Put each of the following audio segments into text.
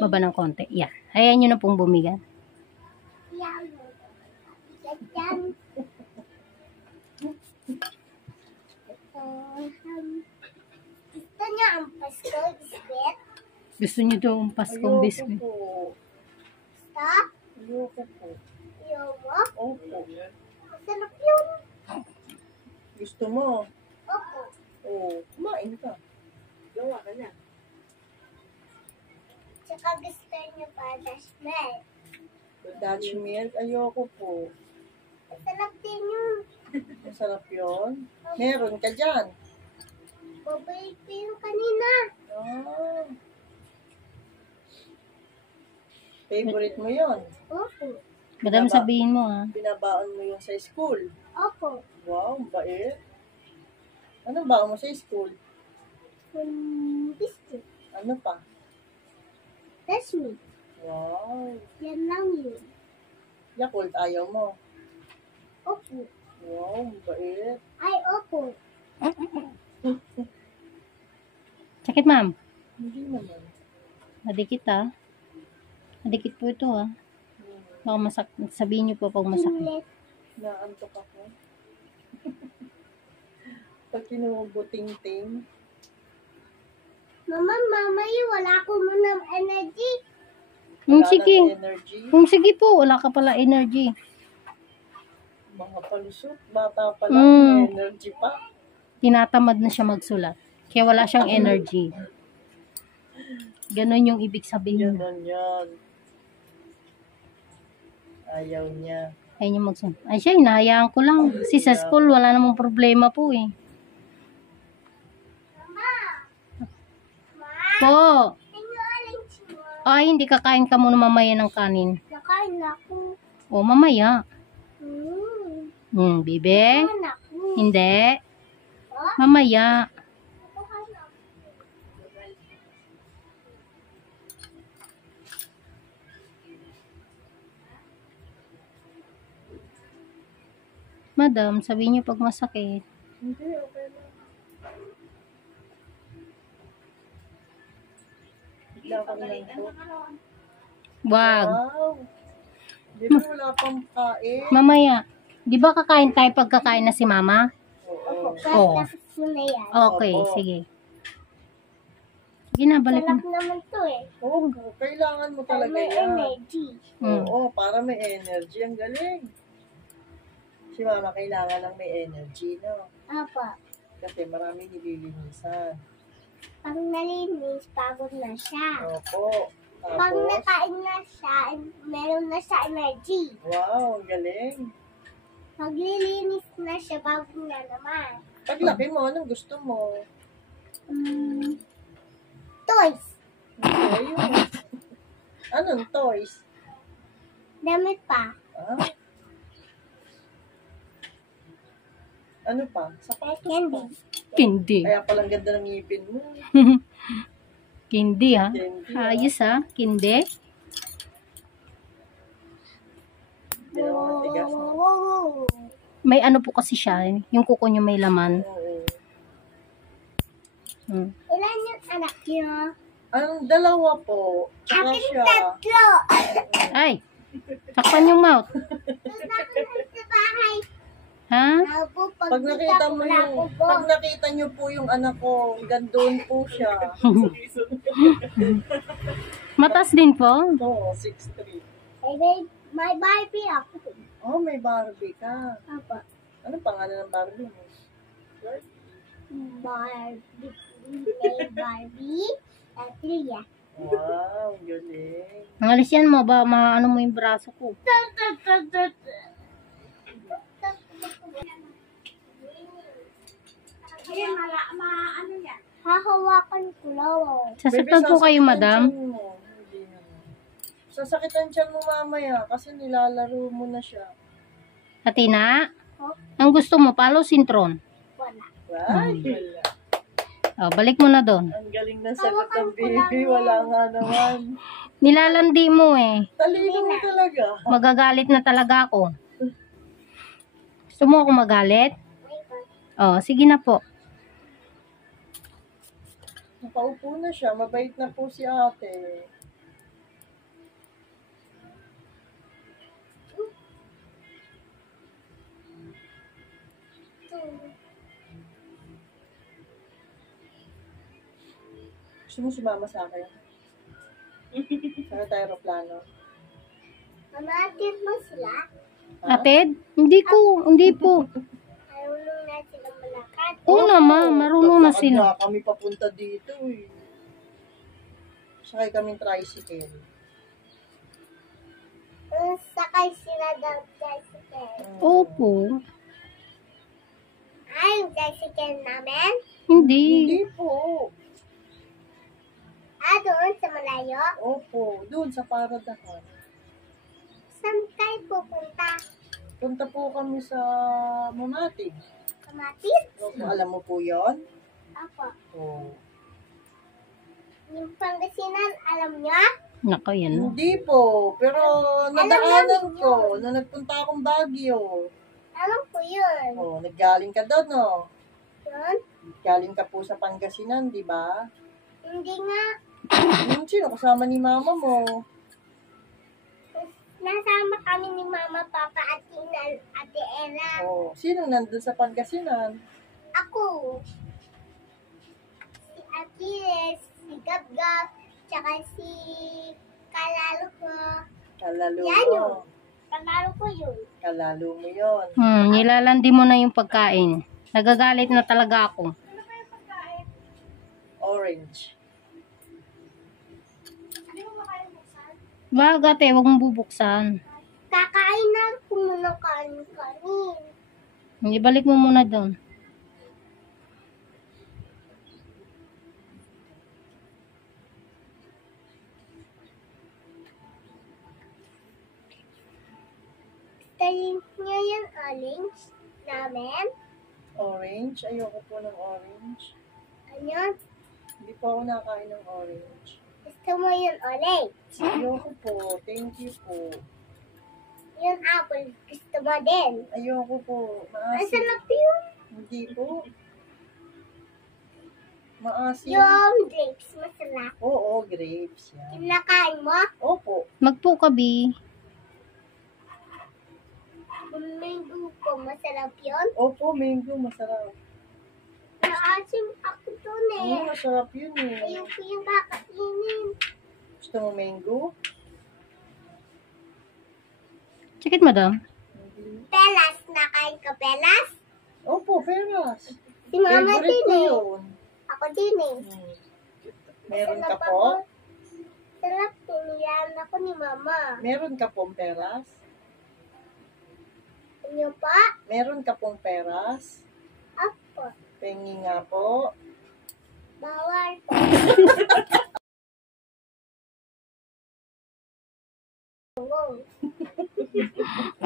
Baba ng konti. Yan. Ayan nyo na pong bumigan. Gusto niya ang Pasko biscuit? Gusto nyo daw ang Paskong biscuit. Stop? Ayoko po. Ayoko? Opo. Masarap yun. Gusto mo? Opo. Oo. Kumain ka. Gawa ka na. Tsaka gusto niya pa Dutch milk. Dutch milk? Ayoko po. Masarap din yun. Masarap yun. Meron ka dyan. Babalik ko yung kanina. Ah. Favorite mo yun? Opo. Madam, sabihin mo ha. Binabaon mo yung sa school. Opo. Wow, bait. Anong baon mo sa school? Biscuit. Ano pa? Dutch milk. Wow. Yan lang yun. Yakult, ayaw mo. Opo. Wow, bait. Ay, opo. Sakit, ma'am. Hindi naman. Nadikit ha. Nadikit po ito ha. Baka masakit. Sabihin nyo po pag masakit. Inlet. Naantok ako. Pag kinubuting-ting. Mama, mamaya wala ko muna energy. Wala Sige. ng energy. Sige po. Wala ka pala energy. Mga palusot. Bata pa lang. Mm. May energy pa. Tinatamad na siya magsulat. Kaya wala siyang energy. Ganon yung ibig sabihin. Ganon yan. Ayaw niya. Ayun yung magsulat. Ay siya, hinahayaan ko lang. Kasi sa school, wala namang problema po eh. Po. Ano orange mo? Ay, hindi kakain ka muna mamaya ng kanin. Nakain ako. O, mamaya. Hmm. Bibe? Nakain ako. Hindi. Mamaya. Nakain ako. Madam, sabihin niyo pag masakit. Hindi, okay lang. Bigla ka lang po. Wag. Wow. Di ba wala pang kain? Mamaya. Di ba kakain tayo pagkakain na si mama? Oo. Oo. Tapos mo na yan. Okay, Opo. sige. Sige na, balik Sarap mo. naman to eh. Oo, kailangan mo Para talaga may yan. energy. Mm. Oo, para may energy. Ang galing. Si mama kailangan ng may energy, no? Apa. Kasi marami nililinisan. Pag nalinis, pagod na siya. Opo. Pag Tapos, nakain na siya, meron na siya energy. wow, ang galing. Maglilinis na siya, bago na naman. Paglaki mo, anong gusto mo? Toys. Ayun. Anong toys? Damit pa. Ah? Ano pa? Sapatos Candy. pa. Kindi. Kaya palang ganda ng ngipin mo. Kindi ha. Candy, Ayos ha. Kindi. Hindi naman matigas, no? Wow. May ano po kasi siya. Yung kuko niyo may laman. Oo. Ilan yung anak niyo? Ang dalawa po. Tsaka Akin siya. tatlo. Ay. Takpan yung mouth. Doon ako sa bahay. Ha? Ako, Pag nakita mo yung, pag nakita niyo po yung anak ko, gandun po siya. Matas din po. Oo, 6'3". May Barbie ako. Oh, may Barbie ka. Apa. Ano pangalan ng Barbie mo? Barbie. May Barbie. At Leah. Wow, galing. Nangalis yan mo ba? Maano mo yung braso ko. Hahawakan ko lang. Sasaktan po kayo, madam. Tiyan mo. Hindi naman. Sasakitan tiyan mo mamaya kasi nilalaro mo na siya. Atina, ang gusto mo, palo sintron. Wala. Ay, wala. Oh, balik mo na doon. Ang galing ng sagot ng baby. Wala nga naman. Nilalandi mo eh. Talino mo talaga. Magagalit na talaga ako. Gusto mo ako magalit? Oh, sige na po. Nakaupo na siya. Mabait na po si ate. Gusto mo sumama sa akin? Sa aeroplano? Mamatir mo sila. Ha? Atid? Hindi po. Marunong na sila malakad. Oo naman, marunong na Lakad sila. na kami papunta dito eh. Sakay kaming tricycle. Sakay sila ng tricycle. Opo. Ay, yung tricycle namin? Hindi. Hindi po. Doon sa malayo? Opo, doon sa Paradahan. Saan kayo pupunta? Punta po kami sa Mamatig. Kamatis? Opo, alam mo po yon? Apo. Oo. Yung Pangasinan, alam niya? Nako, yan. Hindi po, pero nadaanan ko na nagpunta akong Baguio. Alam ko yun. Oh, naggaling ka doon, no? Yun? Galing ka po sa Pangasinan, di ba? Hindi nga. Sino kasama ni mama mo? Nasama kami ni Mama, Papa, at Ate Ella. Oh, sino nandun sa Pangasinan? Ako. Si Achilles, si Gabgab, tsaka si Kalalo ko. Kalalo Yan mo. yun. Kalalo ko yun. Kalalo mo yon. Nilalandi mo na yung pagkain. Nagagalit na talaga ako. Orange. Hindi mo makain buksan? Wag ate, huwag mong bubuksan. Kakain na ako muna kanin. Ibalik mo muna doon. Tayin niya yung orange namin. Orange? Ayoko po ng orange. Ano? Hindi po ako nakain ng orange. Gusto mo yung orange? Ayoko po. Thank you po. Yung apple, gusto mo din? Ayoko po. Ang Maasim. sarap yun. Hindi po. Maasim. Yung grapes, masarap. Oo, grapes. Yan. Kinakain mo? Opo. Magpo ka, Bi. Yung mango ko, masarap yun. Opo, mango. Masarap. Naasim ako dun eh. Masarap yun eh. Ayoko yung kakainin. Gusto mo mango? Check it, madam. Pelas, nakain ka pelas? Opo, peras. Si Mama Favorite din ko eh. yun. Ako din eh. Meron ka Masarap po? ako. Sarap, tinilaan ako ni Mama. Meron ka pong peras? Ano pa? Meron ka pong peras? Apo. Pengi nga po. Bawal po.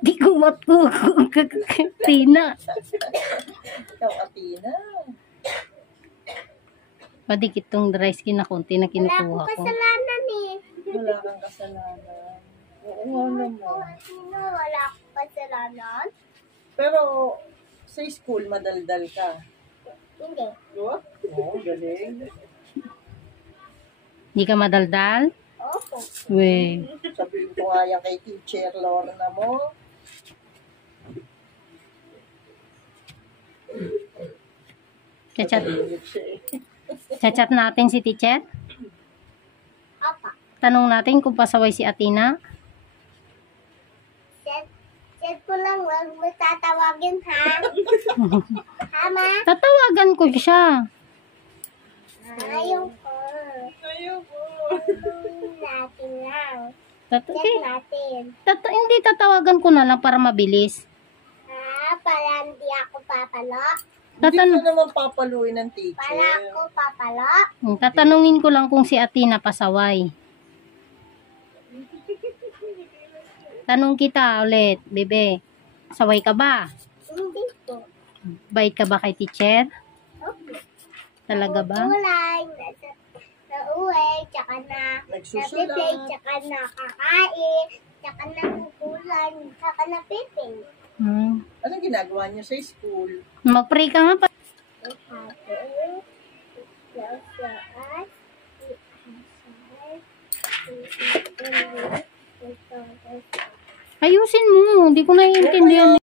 Di ko Tina. Ikaw, Atina. Padikit tong dry skin na konti na Wala kinukuha akong ko. kasalanan eh. Wala kang kasalanan. Oo nga naman. Sino wala akong kasalanan? Pero sa school, madaldal ka. Hindi. Oo, galing. Hindi ka madaldal? Opo. We. Sabihin ko nga yan kay Teacher Lorna mo. Chat-chat. Galit siya eh. Chat-chat natin si teacher. Apa. Tanong natin kung pasaway si Atina. Chat ko lang, wag mo tatawagin ha. Ha, Ma? Tatawagan ko siya. Ayaw ko. Ayoko. Natin lang. Chat Chat natin. Hindi, tatawagan ko na lang para mabilis. Para hindi ako papalo. Hindi ka naman papaluin ng teacher. Para ako papalo. Tatanungin ko lang kung si Atina pasaway. Tanong kita ulit, bebe. Saway ka ba? Hindi po. Bait ka ba kay teacher? Okay. Talaga ba? Kulay, na uwi, tsaka na Nagsusulat. napiplay, tsaka na kakain, tsaka na kukulan, tsaka na piping. Anong ginagawa niyo sa school? Mag-pray ka nga pa. Ayusin mo. Hindi ko naiintindihan.